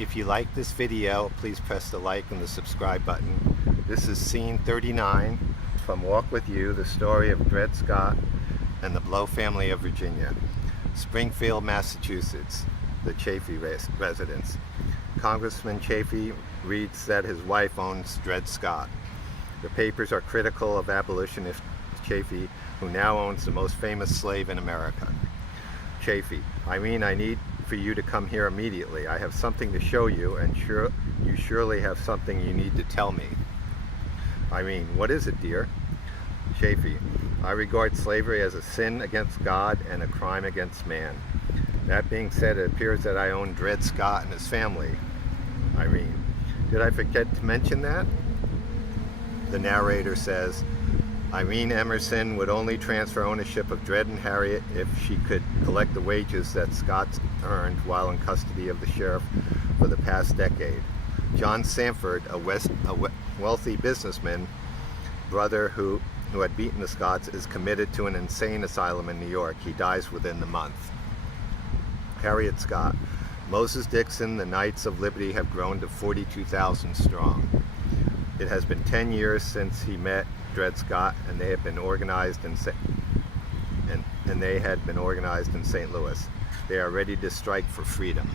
If you like this video, please press the like and the subscribe button. This is scene 39 from Walk With You, the story of Dred Scott and the Blow family of Virginia. Springfield, Massachusetts, the Chaffee residence. Congressman Chaffee reads that his wife owns Dred Scott. The papers are critical of abolitionist Chaffee, who now owns the most famous slave in America. Chaffee: I need for you to come here immediately. I have something to show you, and you surely have something you need to tell me. What is it, dear? Chaffee: I regard slavery as a sin against God and a crime against man. That being said, it appears that I own Dred Scott and his family. Did I forget to mention that? The narrator says, Irene Emerson would only transfer ownership of Dred and Harriet if she could collect the wages that Scott's earned while in custody of the sheriff for the past decade. John Sanford, a wealthy businessman, brother who had beaten the Scotts, is committed to an insane asylum in New York. He dies within the month. Harriet Scott: Moses Dixon, the Knights of Liberty have grown to 42,000 strong. It has been 10 years since he met Dred Scott, and they had been organized in St. Louis. They are ready to strike for freedom.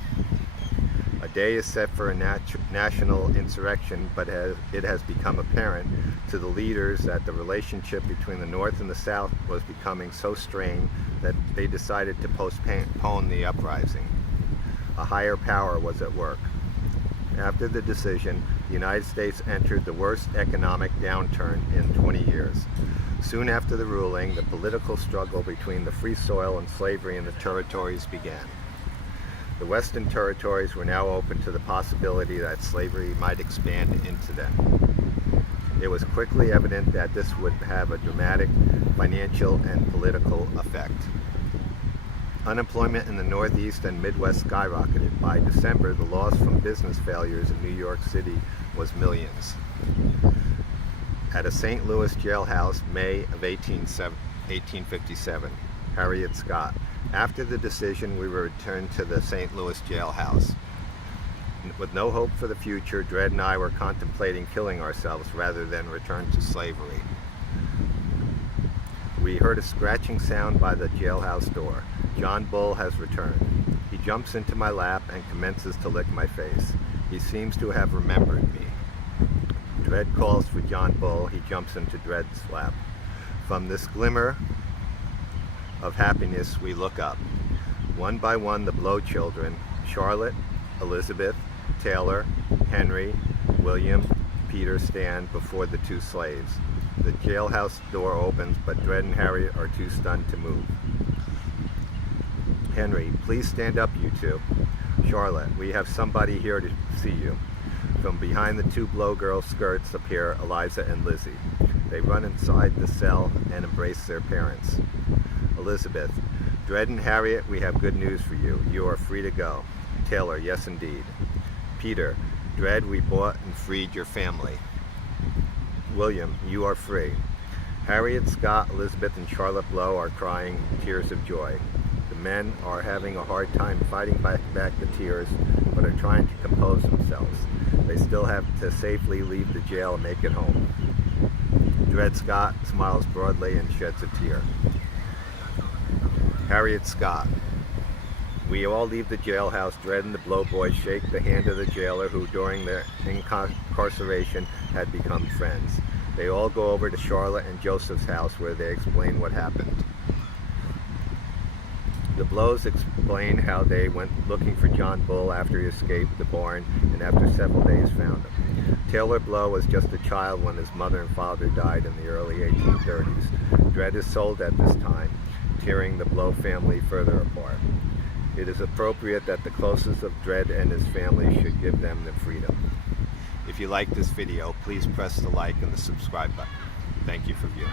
A day is set for a national insurrection, but it has become apparent to the leaders that the relationship between the North and the South was becoming so strained that they decided to postpone the uprising. A higher power was at work. After the decision, the United States entered the worst economic downturn in 20 years. Soon after the ruling, the political struggle between the free soil and slavery in the territories began. The Western territories were now open to the possibility that slavery might expand into them. It was quickly evident that this would have a dramatic financial and political effect. Unemployment in the Northeast and Midwest skyrocketed. By December, the loss from business failures in New York City was millions. At a St. Louis jailhouse, May of 1857, Harriet Scott: After the decision, we were returned to the St. Louis jailhouse. With no hope for the future, Dred and I were contemplating killing ourselves rather than return to slavery. We heard a scratching sound by the jailhouse door. John Bull has returned. He jumps into my lap and commences to lick my face. He seems to have remembered me. Dred calls for John Bull. He jumps into Dred's lap. From this glimmer of happiness, we look up. One by one, the Blow children, Charlotte, Elizabeth, Taylor, Henry, William, Peter, stand before the two slaves. The jailhouse door opens, but Dred and Harriet are too stunned to move. Henry: Please stand up, you two. Charlotte: We have somebody here to see you. From behind the two Blow girls' skirts appear Eliza and Lizzie. They run inside the cell and embrace their parents. Elizabeth: Dred and Harriet, we have good news for you. You are free to go. Taylor: Yes, indeed. Peter: Dred, we bought and freed your family. William: You are free. Harriet Scott, Elizabeth, and Charlotte Blow are crying tears of joy. The men are having a hard time fighting back the tears, but are trying to compose themselves. They still have to safely leave the jail and make it home. Dred Scott smiles broadly and sheds a tear. Harriet Scott: We all leave the jailhouse. Dred and the Blow boys shake the hand of the jailer, who during their incarceration had become friends. They all go over to Charlotte and Joseph's house, where they explain what happened. The Blows explain how they went looking for John Bull after he escaped the barn, and after several days found him. Taylor Blow was just a child when his mother and father died in the early 1830s. Dred is sold at this time, tearing the Blow family further apart. It is appropriate that the closest of Dred and his family should give them the freedom. If you like this video, please press the like and the subscribe button. Thank you for viewing.